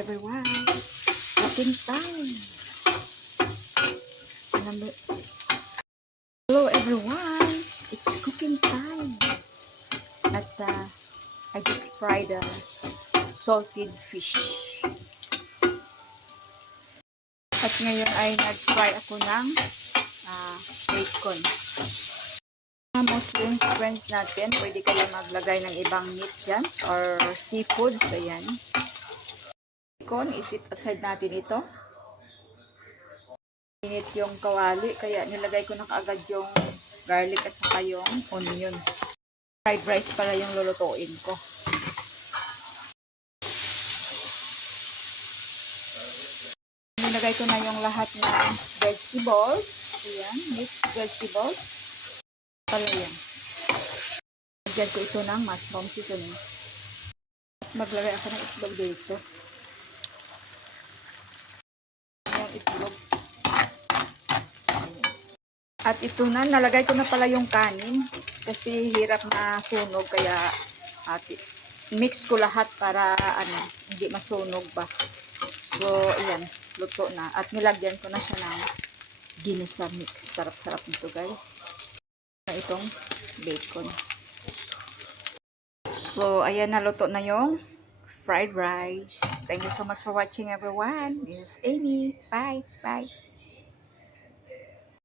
everyone. Cooking time. Hello everyone. It's cooking time. At I just fried salted fish. At ngayon ay nag-fry ako ng bacon. Muslim friends natin, pwede kayo maglagay ng ibang meat dyan or seafoods. Ayan. Bacon, isit aside natin ito. Init yung kawali, kaya nilagay ko na kaagad yung garlic at saka yung onion. Fried rice pala yung lulutuin ko. Nilagay ko na yung lahat ng vegetables. Ayan, mixed vegetables. Pala yan. Lagyan ko ito ng mushroom seasoning. Maglagay ako ng itlog dito. Ayan, itlog. At ito na, nalagay ko na pala yung kanin. Kasi hirap na sunog, kaya mix ko lahat para hindi masunog ba. So, ayan, luto na. At nilagyan ko na siya ng ginisa mix. Sarap-sarap nito, guys. Itong bacon. So, ayan, naluto na yung fried rice. Thank you so much for watching, everyone. This is Amy. Bye. Bye.